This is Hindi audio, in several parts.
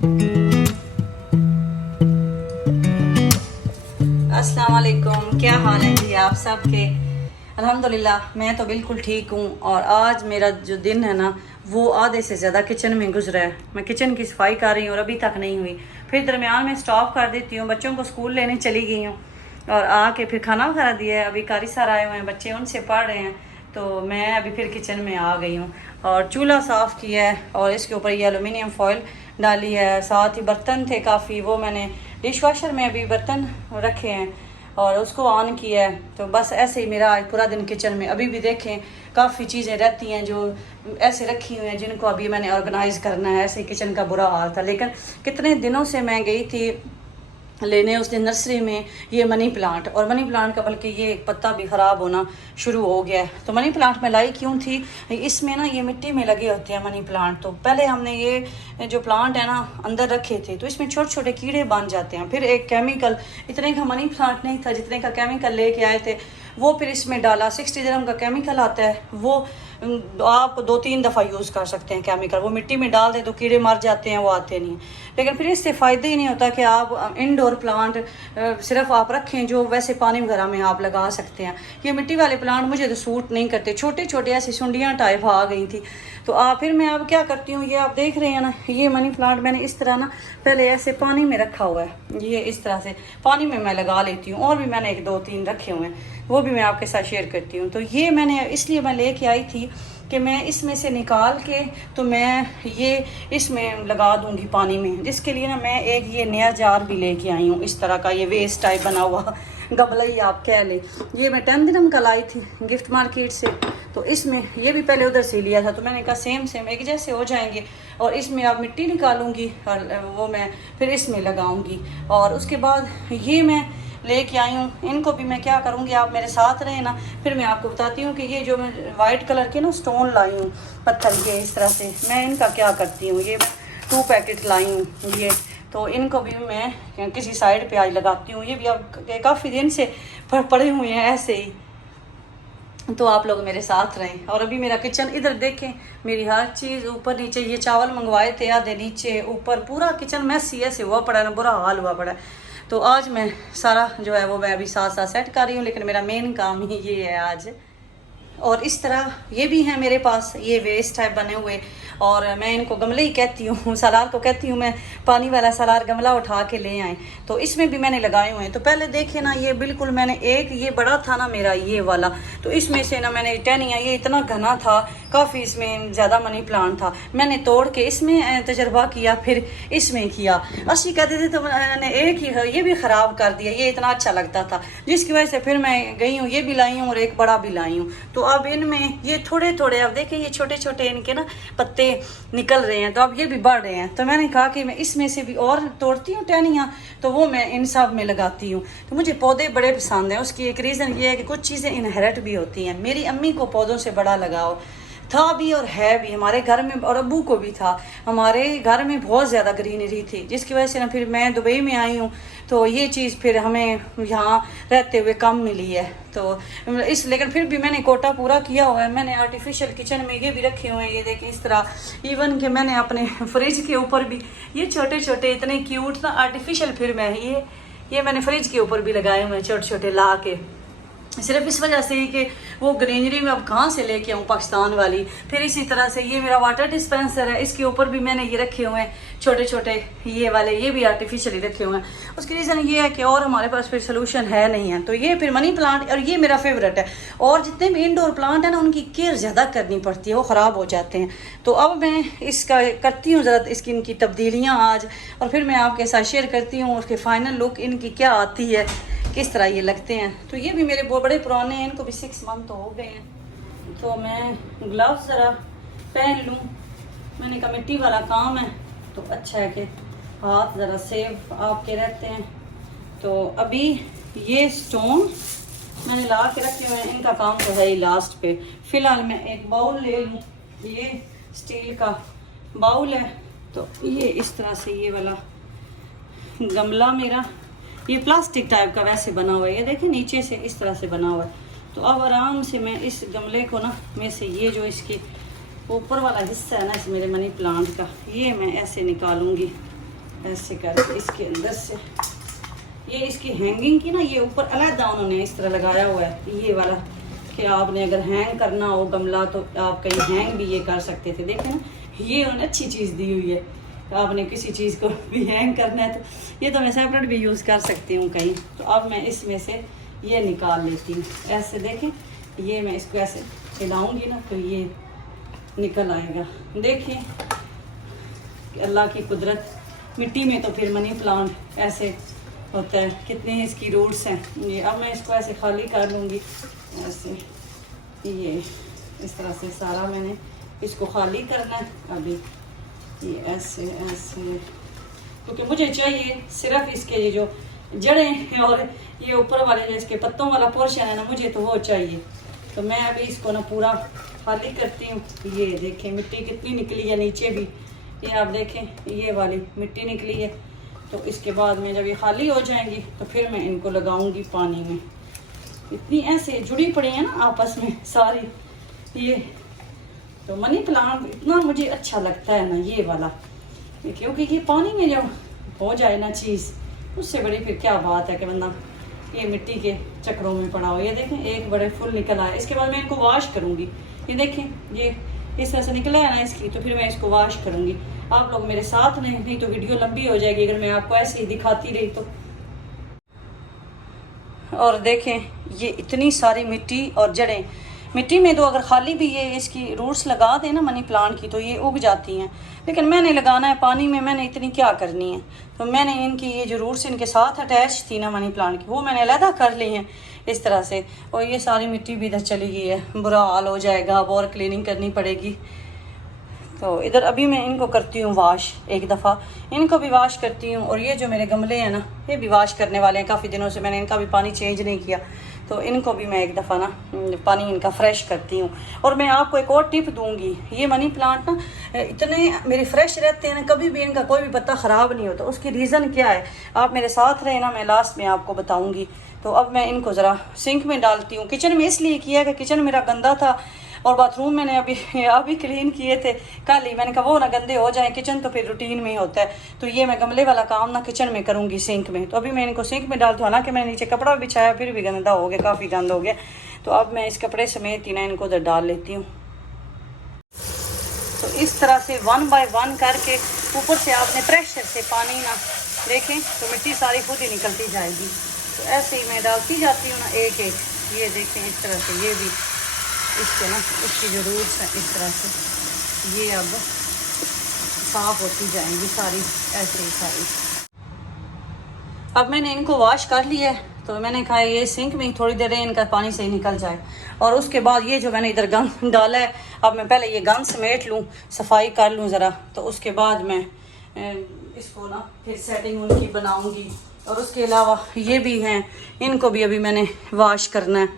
अस्सलाम वालेकुम, क्या हाल है जी आप सब के। अल्हम्दुलिल्लाह मैं तो बिल्कुल ठीक हूँ। और आज मेरा जो दिन है ना वो आधे से ज़्यादा किचन में गुजरा है। मैं किचन की सफाई कर रही हूँ और अभी तक नहीं हुई। फिर दरमियान में स्टॉप कर देती हूँ, बच्चों को स्कूल लेने चली गई हूँ और आके फिर खाना वगैरह दिया है। अभी कारी सर आए हुए हैं, बच्चे उनसे पढ़ रहे हैं, तो मैं अभी फिर किचन में आ गई हूँ। और चूल्हा साफ़ किया है और इसके ऊपर ये एलुमिनियम फॉइल डाली है। साथ ही बर्तन थे काफ़ी, वो मैंने डिश वॉशर में अभी बर्तन रखे हैं और उसको ऑन किया है। तो बस ऐसे ही मेरा आज पूरा दिन किचन में। अभी भी देखें काफ़ी चीज़ें रहती हैं जो ऐसे रखी हुई हैं जिनको अभी मैंने ऑर्गेनाइज़ करना है। ऐसे ही किचन का बुरा हाल था। लेकिन कितने दिनों से मैं गई थी लेने उस दिन नर्सरी में ये मनी प्लांट, और मनी प्लांट का बल्कि ये एक पत्ता भी ख़राब होना शुरू हो गया है। तो मनी प्लांट में लाई क्यों थी, इसमें ना ये मिट्टी में लगे होते हैं मनी प्लांट। तो पहले हमने ये जो प्लांट है ना अंदर रखे थे, तो इसमें छोटे छोटे कीड़े बन जाते हैं। फिर एक केमिकल, इतने का मनी प्लांट नहीं था जितने का केमिकल लेके आए थे, वो फिर इसमें डाला। 60 dirham का केमिकल आता है, वो आप 2-3 दफ़ा यूज़ कर सकते हैं केमिकल। वो मिट्टी में डाल दें तो कीड़े मर जाते हैं, वो आते नहीं। लेकिन फिर इससे फ़ायदा ही नहीं होता कि आप इंडोर प्लांट सिर्फ आप रखें जो वैसे पानी वगैरह में आप लगा सकते हैं। ये मिट्टी वाले प्लांट मुझे तो सूट नहीं करते, छोटे छोटे ऐसी सुंडियाँ टाइप आ गई थी। तो फिर मैं अब क्या करती हूँ, ये आप देख रहे हैं ना, ये मनी प्लांट मैंने इस तरह ना पहले ऐसे पानी में रखा हुआ है। ये इस तरह से पानी में मैं लगा लेती हूँ। और भी मैंने 1-2-3 रखे हुए हैं, वो भी मैं आपके साथ शेयर करती हूँ। तो ये मैंने इसलिए मैं लेके आई थी कि मैं इसमें से निकाल के तो मैं ये इसमें लगा दूंगी पानी में। जिसके लिए ना मैं एक ये नया जार भी लेके आई हूँ, इस तरह का ये वेस्ट टाइप बना हुआ गमला ही आप कह लें। ये मैं 10 dirham का लाई थी गिफ्ट मार्केट से। तो इसमें ये भी पहले उधर से लिया था, तो मैंने कहा सेम सेम एक जैसे हो जाएंगे। और इसमें अब मिट्टी निकालूंगी और वो मैं फिर इसमें लगाऊंगी। और उसके बाद ये मैं लेके आई हूँ। इनको भी मैं क्या करूँगी, आप मेरे साथ रहें ना, फिर मैं आपको बताती हूँ कि ये जो मैं वाइट कलर के ना स्टोन लाई हूँ पत्थर, ये इस तरह से मैं इनका क्या करती हूँ। ये 2 पैकेट लाई हूँ ये, तो इनको भी मैं किसी साइड पे आज लगाती हूँ। ये भी अब काफ़ी दिन से पड़े हुए हैं ऐसे ही, तो आप लोग मेरे साथ रहें। और अभी मेरा किचन इधर देखें, मेरी हर चीज़ ऊपर नीचे, ये चावल मंगवाए थे आधे नीचे ऊपर, पूरा किचन मैसी ऐसे हुआ पड़ा है ना, बुरा हाल हुआ पड़ा है। तो आज मैं सारा जो है वो मैं अभी साथ साथ सेट कर रही हूँ, लेकिन मेरा मेन काम ही ये है आज। और इस तरह ये भी हैं मेरे पास, ये वेस्ट टाइप बने हुए, और मैं इनको गमले ही कहती हूँ। सलार को कहती हूँ मैं, पानी वाला सलार गमला उठा के ले आए। तो इसमें भी मैंने लगाए हुए हैं। तो पहले देखिए ना, ये बिल्कुल मैंने एक ये बड़ा था ना मेरा ये वाला, तो इसमें से ना मैंने टहनिया, ये इतना घना था काफ़ी, इसमें ज़्यादा मनी प्लांट था, मैंने तोड़ के इसमें तजर्बा किया, फिर इसमें किया। अस्सी कहते थे तो मैंने एक ही ये भी ख़राब कर दिया, ये इतना अच्छा लगता था, जिसकी वजह से फिर मैं गई हूँ ये भी लाई हूँ और एक बड़ा भी लाई हूँ। तो अब इनमें ये थोड़े थोड़े, अब देखें ये छोटे छोटे इनके ना पत्ते निकल रहे हैं, तो अब ये भी बढ़ रहे हैं। तो मैंने कहा कि मैं इसमें से भी और तोड़ती हूँ टहनियाँ, तो वो मैं इन सब में लगाती हूँ। तो मुझे पौधे बड़े पसंद हैं। उसकी एक रीज़न ये है कि कुछ चीज़ें इनहेरिट भी होती हैं। मेरी अम्मी को पौधों से बड़ा लगाव था भी और है भी हमारे घर में, और अब्बू को भी था। हमारे घर में बहुत ज़्यादा ग्रीनरी थी, जिसकी वजह से ना फिर मैं दुबई में आई हूँ, तो ये चीज़ फिर हमें यहाँ रहते हुए कम मिली है। तो लेकिन फिर भी मैंने कोटा पूरा किया हुआ है। मैंने आर्टिफिशियल किचन में ये भी रखे हुए हैं, ये देखें इस तरह। इवन कि मैंने अपने फ्रिज के ऊपर भी ये छोटे छोटे इतने क्यूट ना आर्टिफिशियल, फिर मैं ये मैंने फ्रिज के ऊपर भी लगाए हुए हैं छोटे छोटे ला के, सिर्फ इस वजह से ही कि वो ग्रीनरी में अब कहाँ से लेके आऊँ पाकिस्तान वाली। फिर इसी तरह से ये मेरा वाटर डिस्पेंसर है, इसके ऊपर भी मैंने ये रखे हुए हैं छोटे छोटे ये वाले, ये भी आर्टिफिशियली रखे हुए हैं। उसकी रीज़न ये है कि और हमारे पास फिर सोल्यूशन है नहीं है। तो ये फिर मनी प्लांट, और ये मेरा फेवरेट है। और जितने भी इंडोर प्लांट है ना, उनकी केयर ज़्यादा करनी पड़ती है, वो ख़राब हो जाते हैं। तो अब मैं इसका करती हूँ ज़रा इसकी इनकी तब्दीलियाँ आज, और फिर मैं आपके साथ शेयर करती हूँ उसके फाइनल लुक इनकी क्या आती है, किस तरह ये लगते हैं। तो ये भी मेरे बहुत बड़े पुराने हैं, इनको भी 6 मंथ तो हो गए हैं। तो मैं ग्लव्स ज़रा पहन लूँ, मैंने कहा मिट्टी वाला काम है तो अच्छा है कि हाथ ज़रा सेफ आपके रहते हैं। तो अभी ये स्टोन मैंने ला के रखे हुए हैं, इनका काम तो है ही लास्ट पे। फ़िलहाल मैं एक बाउल ले लूँ, ये स्टील का बाउल है। तो ये इस तरह से ये वाला गमला मेरा, ये प्लास्टिक टाइप का वैसे बना हुआ है, ये देखें नीचे से इस तरह से बना हुआ है। तो अब आराम से मैं इस गमले को ना में से ये जो इसकी ऊपर वाला हिस्सा है ना, इस मेरे मनी प्लांट का, ये मैं ऐसे निकालूंगी। ऐसे करके इसके अंदर से ये इसकी हैंगिंग की ना, ये ऊपर अलग उन्होंने इस तरह लगाया हुआ है ये वाला, कि आपने अगर हैंग करना हो गमला तो आप कहीं हैंग भी ये कर सकते थे। देखें ना, ये उन्होंने अच्छी चीज़ दी हुई है, आपने किसी चीज़ को भी हैंग करना है तो ये तो मैं सेपरेट भी यूज़ कर सकती हूँ कहीं। तो अब मैं इसमें से ये निकाल लेती हूँ। ऐसे देखें, ये मैं इसको ऐसे हिलाऊंगी ना तो ये निकल आएगा। देखिए अल्लाह की कुदरत, मिट्टी में तो फिर मनी प्लांट ऐसे होता है, कितने इसकी रूट्स हैं। ये अब मैं इसको ऐसे खाली कर लूँगी, ऐसे ये इस तरह से सारा मैंने इसको खाली करना है अभी। ये ऐसे ऐसे, क्योंकि मुझे चाहिए सिर्फ इसके ये जो जड़ें हैं और ये ऊपर वाले जो इसके पत्तों वाला पोर्शन है ना, मुझे तो वो चाहिए। तो मैं अभी इसको ना पूरा खाली करती हूँ। ये देखें मिट्टी कितनी निकली है नीचे भी, ये आप देखें ये वाली मिट्टी निकली है। तो इसके बाद में जब ये खाली हो जाएंगी तो फिर मैं इनको लगाऊंगी पानी में। इतनी ऐसे जुड़ी पड़ी है ना आपस में सारी ये, तो मनी प्लांट इतना मुझे अच्छा लगता है ना ये वाला, क्योंकि ये पानी में जब हो जाए ना चीज़, उससे बड़ी फिर क्या बात है कि बंदा ये मिट्टी के चक्रों में पड़ा हो। ये देखें एक बड़े फुल निकल आए। इसके बाद मैं इनको वॉश करूँगी। ये देखें ये इस तरह से निकला है ना इसकी, तो फिर मैं इसको वॉश करूँगी। आप लोग मेरे साथ नहीं तो वीडियो लंबी हो जाएगी अगर मैं आपको ऐसे ही दिखाती रही तो। और देखें ये इतनी सारी मिट्टी और जड़ें, मिट्टी में तो अगर खाली भी ये इसकी रूट्स लगा दें ना मनी प्लांट की तो ये उग जाती हैं, लेकिन मैंने लगाना है पानी में, मैंने इतनी क्या करनी है। तो मैंने इनकी ये जो रूट्स इनके साथ अटैच थी ना मनी प्लांट की, वो मैंने अलहदा कर ली हैं इस तरह से। और ये सारी मिट्टी भी इधर चली गई है, बुरा हाल हो जाएगा, अब और क्लीनिंग करनी पड़ेगी। तो इधर अभी मैं इनको करती हूँ वॉश, एक दफ़ा इनको भी वॉश करती हूँ। और ये जो मेरे गमले हैं ना, ये भी वॉश करने वाले हैं। काफ़ी दिनों से मैंने इनका भी पानी चेंज नहीं किया, तो इनको भी मैं एक दफ़ा ना पानी इनका फ्रेश करती हूँ। और मैं आपको एक और टिप दूंगी, ये मनी प्लांट ना इतने मेरे फ्रेश रहते हैं ना, कभी भी इनका कोई भी पत्ता ख़राब नहीं होता। उसकी रीज़न क्या है, आप मेरे साथ रहे ना, मैं लास्ट में आपको बताऊँगी। तो अब मैं इनको ज़रा सिंक में डालती हूँ। किचन में इसलिए किया कि किचन मेरा गंदा था और बाथरूम मैंने अभी क्लीन किए थे कल ही। मैंने कहा वो ना गंदे हो जाएं, किचन तो फिर रूटीन में ही होता है। तो ये मैं गमले वाला काम ना किचन में करूँगी सिंक में। तो अभी मैं इनको सिंक में डालती हूँ। हालांकि मैंने नीचे कपड़ा बिछाया फिर भी गंदा हो गया, काफ़ी गंदा हो गया। तो अब मैं इस कपड़े समेत ही ना इनको उधर डाल लेती हूँ। तो इस तरह से 1 बाय 1 करके ऊपर से आपने प्रेशर से पानी ना देखें तो मिट्टी सारी खुद ही निकलती जाएगी। तो ऐसे ही मैं डालती जाती हूँ ना एक एक। ये देखें इस तरह से, ये भी इसके ना इसकी जो रूट्स हैं इस तरह से ये अब साफ होती जाएंगी सारी, ऐसे ही सारी। अब मैंने इनको वॉश कर लिया है, तो मैंने कहा ये सिंक में थोड़ी देर इनका पानी से ही निकल जाए। और उसके बाद ये जो मैंने इधर गंद डाला है, अब मैं पहले ये गंद समेट लूँ, सफाई कर लूँ ज़रा, तो उसके बाद मैं इसको ना फिर सेटिंग उनकी बनाऊँगी। और उसके अलावा ये भी हैं, इनको भी अभी मैंने वॉश करना है।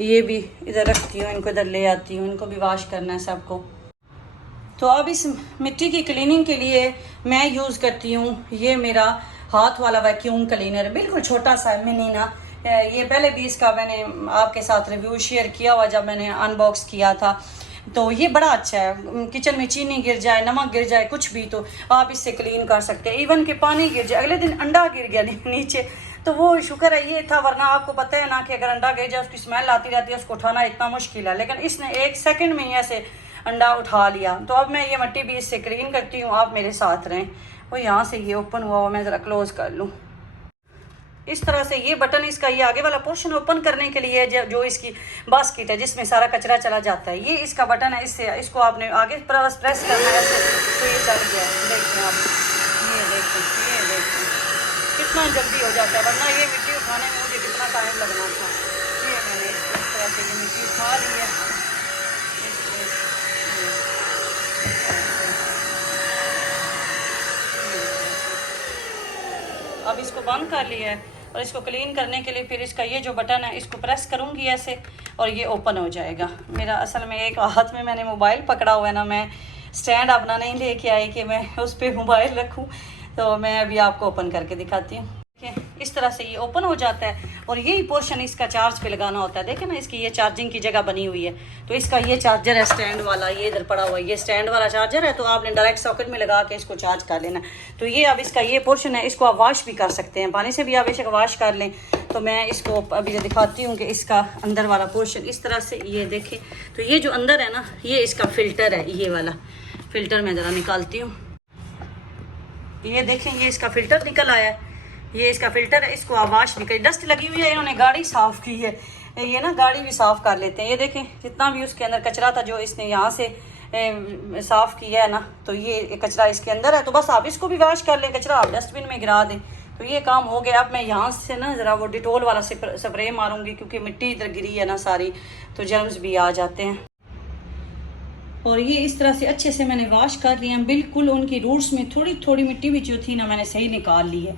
ये भी इधर रखती हूँ, इनको इधर ले आती हूँ, इनको भी वॉश करना है सबको। तो अब इस मिट्टी की क्लीनिंग के लिए मैं यूज़ करती हूँ ये मेरा हाथ वाला वैक्यूम क्लीनर, बिल्कुल छोटा सा मिनी ना। ये पहले भी इसका मैंने आपके साथ रिव्यू शेयर किया हुआ जब मैंने अनबॉक्स किया था। तो ये बड़ा अच्छा है, किचन में चीनी गिर जाए, नमक गिर जाए, कुछ भी तो आप इससे क्लीन कर सकते हैं। इवन कि पानी गिर जाए, अगले दिन अंडा गिर गया नीचे तो वो शुक्र है ये था, वरना आपको पता है ना कि अगर अंडा गिर जाए उसकी स्मेल आती रहती है, उसको उठाना इतना मुश्किल है। लेकिन इसने 1 सेकंड में ही ऐसे अंडा उठा लिया। तो अब मैं ये मिट्टी भी इससे क्लीन करती हूँ, आप मेरे साथ रहें। वो यहाँ से ये ओपन हुआ हुआ, मैं ज़रा क्लोज़ कर लूँ इस तरह से। ये बटन इसका ये आगे वाला पोर्शन ओपन करने के लिए जो इसकी बास्केट है जिसमें सारा कचरा चला जाता है, ये इसका बटन है। इससे इसको आपने आगे प्रेस करना है तो ये चल गया। देखते हैं आप, ये देखें कितना जल्दी हो जाता है, वरना ये मिट्टी उठाने में मुझे कितना टाइम लगना था। ये मैंने इस तरह से ये मिट्टी उठा ली है। अब इसको बंद कर लिया है और इसको क्लीन करने के लिए फिर इसका ये जो बटन है इसको प्रेस करूँगी ऐसे और ये ओपन हो जाएगा। मेरा असल में एक हाथ में मैंने मोबाइल पकड़ा हुआ है ना, मैं स्टैंड अपना नहीं लेके आई कि मैं उस पर मोबाइल रखूँ। तो मैं अभी आपको ओपन करके दिखाती हूँ। इस तरह से ये ओपन हो जाता है और यही पोर्शन इसका चार्ज पे लगाना होता है। देखें ना, इसकी ये चार्जिंग की जगह बनी हुई है। तो इसका ये चार्जर है स्टैंड वाला, ये इधर पड़ा हुआ है, ये स्टैंड वाला चार्जर है। तो आपने डायरेक्ट सॉकेट में लगा के इसको चार्ज कर लेना। तो ये अब इसका ये पोर्शन है, इसको आप वॉश भी कर सकते हैं, पानी से भी आप बेशक वॉश कर लें। तो मैं इसको अभी दिखाती हूँ कि इसका अंदर वाला पोर्शन इस तरह से, ये देखें। तो ये जो अंदर है ना, ये इसका फ़िल्टर है, ये वाला फ़िल्टर मैं ज़रा निकालती हूँ। ये देखें, ये इसका फ़िल्टर निकल आया है, ये इसका फ़िल्टर है। इसको आप वॉश भी करें, डस्ट लगी हुई है, इन्होंने गाड़ी साफ़ की है, ये ना गाड़ी भी साफ़ कर लेते हैं। ये देखें, जितना भी उसके अंदर कचरा था जो इसने यहाँ से साफ़ किया है ना, तो ये कचरा इसके अंदर है। तो बस आप इसको भी वॉश कर लें, कचरा आप डस्टबिन में गिरा दें। तो ये काम हो गया। अब मैं यहाँ से ना ज़रा वो डिटोल वाला स्प्रे मारूंगी, क्योंकि मिट्टी इधर गिरी है ना सारी, तो जर्म्स भी आ जाते हैं। और ये इस तरह से अच्छे से मैंने वॉश कर लिया। बिल्कुल उनकी रूट्स में थोड़ी थोड़ी मिट्टी भी जो थी ना, मैंने सही निकाल ली है।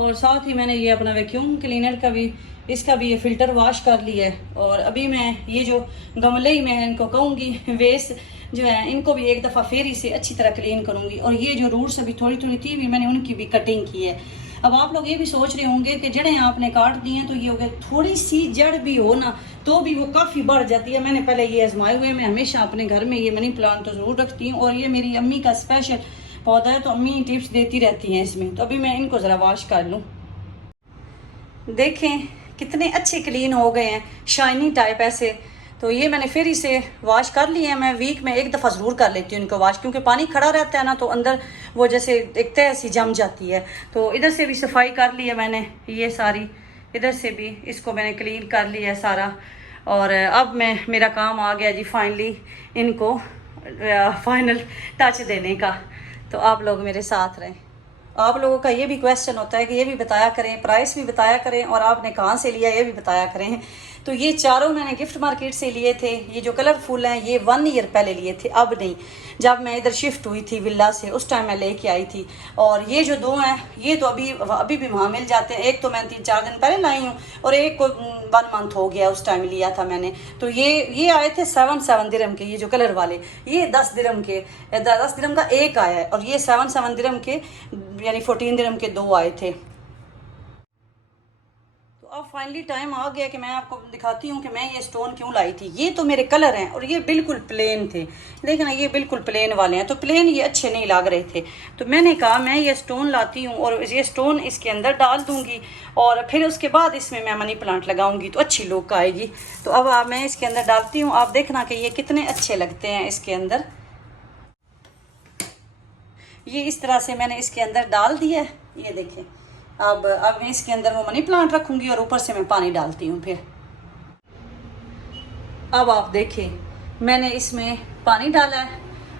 और साथ ही मैंने ये अपना वैक्यूम क्लीनर का भी, इसका भी ये फ़िल्टर वॉश कर लिया है। और अभी मैं ये जो गमले ही मैं इनको कहूँगी वेस्ट जो है, इनको भी एक दफ़ा फेरी से अच्छी तरह क्लीन करूँगी। और ये जो रूट्स अभी थोड़ी थोड़ी थी भी, मैंने उनकी भी कटिंग की है। अब आप लोग ये भी सोच रहे होंगे कि जड़ें आपने काट दी हैं, तो ये हो गया, थोड़ी सी जड़ भी हो ना तो भी वो काफ़ी बढ़ जाती है। मैंने पहले ये आजमाए हुए, मैं हमेशा अपने घर में ये मनी प्लांट तो ज़रूर रखती हूँ। और ये मेरी अम्मी का स्पेशल पौधा है, तो अम्मी टिप्स देती रहती हैं इसमें। तो अभी मैं इनको ज़रा वॉश कर लूँ। देखें कितने अच्छे क्लीन हो गए हैं, शाइनी टाइप ऐसे। तो ये मैंने फिर इसे वॉश कर लिए हैं। मैं वीक में एक दफ़ा ज़रूर कर लेती हूँ इनको वॉश, क्योंकि पानी खड़ा रहता है ना, तो अंदर वो जैसे एक तह सी जम जाती है। तो इधर से भी सफाई कर ली है मैंने, ये सारी इधर से भी इसको मैंने क्लीन कर लिया है सारा। और अब मेरा काम आ गया जी फाइनली इनको फाइनल टच देने का। तो आप लोग मेरे साथ रहें। आप लोगों का ये भी क्वेश्चन होता है कि ये भी बताया करें, प्राइस भी बताया करें, और आपने कहाँ से लिया ये भी बताया करें। तो ये चारों मैंने गिफ्ट मार्केट से लिए थे। ये जो कलरफुल हैं ये 1 ईयर पहले लिए थे, अब नहीं। जब मैं इधर शिफ्ट हुई थी विला से, उस टाइम मैं लेके आई थी। और ये जो 2 हैं ये तो अभी भी वहाँ मिल जाते हैं। एक तो मैं 3-4 दिन पहले लाई हूँ, और एक को 1 मंथ हो गया, उस टाइम लिया था मैंने। तो ये आए थे 7 दिरहम के, ये जो कलर वाले, ये 10 दिरहम के, 10 दिरहम का एक आया है। और ये 7 दिरहम के, यानी 14 दिरहम के 2 आए थे। अब फाइनली टाइम आ गया कि मैं आपको दिखाती हूँ कि मैं ये स्टोन क्यों लाई थी। ये तो मेरे कलर हैं और ये बिल्कुल प्लेन थे, लेकिन ये बिल्कुल प्लेन वाले हैं, तो प्लेन ये अच्छे नहीं लग रहे थे। तो मैंने कहा मैं ये स्टोन लाती हूँ और ये स्टोन इसके अंदर डाल दूँगी, और फिर उसके बाद इसमें मैं मनी प्लांट लगाऊंगी तो अच्छी लुक आएगी। तो अब मैं इसके अंदर डालती हूँ, आप देखना कि ये कितने अच्छे लगते हैं इसके अंदर। ये इस तरह से मैंने इसके अंदर डाल दिया है, ये देखें। अब मैं इसके अंदर वो मनी प्लांट रखूंगी और ऊपर से मैं पानी डालती हूँ फिर। अब आप देखें मैंने इसमें पानी डाला है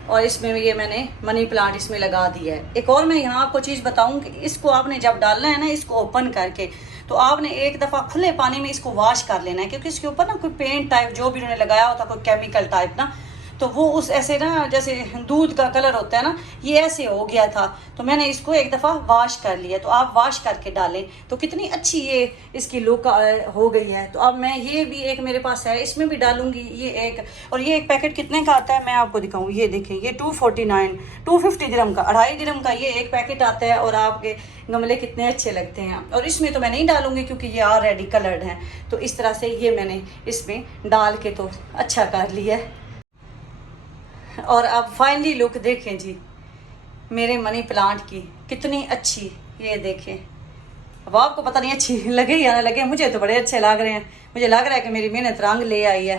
और इसमें ये मैंने मनी प्लांट इसमें लगा दिया है। एक और मैं यहाँ आपको चीज़ बताऊँ कि इसको आपने जब डालना है ना, इसको ओपन करके, तो आपने एक दफ़ा खुले पानी में इसको वॉश कर लेना है, क्योंकि इसके ऊपर ना कोई पेंट टाइप जो भी उन्होंने लगाया होता, कोई केमिकल टाइप ना, तो वो उस ऐसे ना जैसे दूध का कलर होता है ना, ये ऐसे हो गया था। तो मैंने इसको एक दफ़ा वॉश कर लिया। तो आप वॉश करके डालें तो कितनी अच्छी ये इसकी लुक हो गई है। तो अब मैं ये भी एक मेरे पास है, इसमें भी डालूंगी ये एक। और ये एक पैकेट कितने का आता है मैं आपको दिखाऊँ, ये देखें, ये 250 दिरहम का, 2.5 दिरहम का ये एक पैकेट आता है। और आपके गमले कितने अच्छे लगते हैं। और इसमें तो मैं नहीं डालूंगी क्योंकि ये ऑलरेडी कलर्ड है। तो इस तरह से ये मैंने इसमें डाल के तो अच्छा कर लिया है। और अब फाइनली लुक देखें जी मेरे मनी प्लांट की, कितनी अच्छी, ये देखें। अब आपको पता नहीं अच्छी लगे या ना लगे, मुझे तो बड़े अच्छे लग रहे हैं। मुझे लग रहा है कि मेरी मेहनत रंग ले आई है।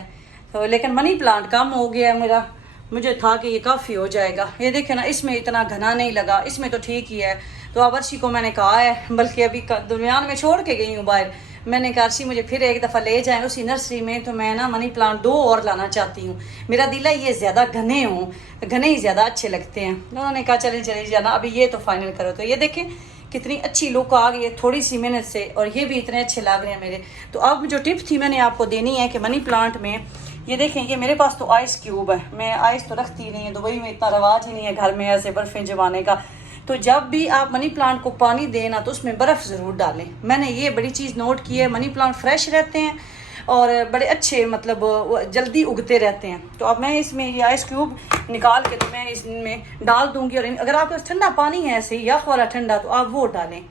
तो लेकिन मनी प्लांट कम हो गया है मेरा, मुझे था कि ये काफ़ी हो जाएगा। ये देखें ना, इसमें इतना घना नहीं लगा, इसमें तो ठीक ही है। तो अब अर्शी को मैंने कहा है, बल्कि अभी दरमियान में छोड़ के गई हूँ बाहर, मैंने कहा अर्शी मुझे फिर एक दफ़ा ले जाएं उसी नर्सरी में। तो मैं ना मनी प्लांट 2 और लाना चाहती हूँ। मेरा दिल है ये ज़्यादा घने हों, घने ही ज़्यादा अच्छे लगते हैं। उन्होंने कहा चले चले जाना, अभी ये तो फाइनल करो। तो ये देखें कितनी अच्छी लुक आ गई है थोड़ी सी मेहनत से, और ये भी इतने अच्छे लग रहे हैं मेरे। तो अब जो टिप थी मैंने आपको देनी है कि मनी प्लांट में, ये देखें, ये मेरे पास तो आइस क्यूब है। मैं आइस तो रखती ही नहीं है, दुबई में इतना रवाज ही नहीं है घर में ऐसे बर्फ़ें जमाने का। तो जब भी आप मनी प्लांट को पानी देना तो उसमें बर्फ़ ज़रूर डालें। मैंने ये बड़ी चीज़ नोट की है, मनी प्लांट फ्रेश रहते हैं और बड़े अच्छे, मतलब जल्दी उगते रहते हैं। तो अब मैं इसमें ये आइस क्यूब निकाल के तो मैं इसमें डाल दूँगी। और अगर आपके पास ठंडा पानी है ऐसे यख वाला ठंडा, तो आप वो डालें।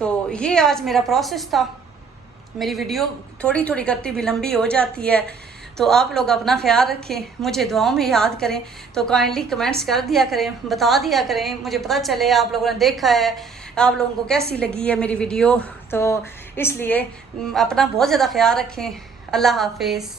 तो ये आज मेरा प्रोसेस था। मेरी वीडियो थोड़ी थोड़ी करती भी लंबी हो जाती है, तो आप लोग अपना ख्याल रखें, मुझे दुआओं में याद करें। तो काइंडली कमेंट्स कर दिया करें, बता दिया करें, मुझे पता चले आप लोगों ने देखा है, आप लोगों को कैसी लगी है मेरी वीडियो। तो इसलिए अपना बहुत ज़्यादा ख्याल रखें। अल्लाह हाफिज़।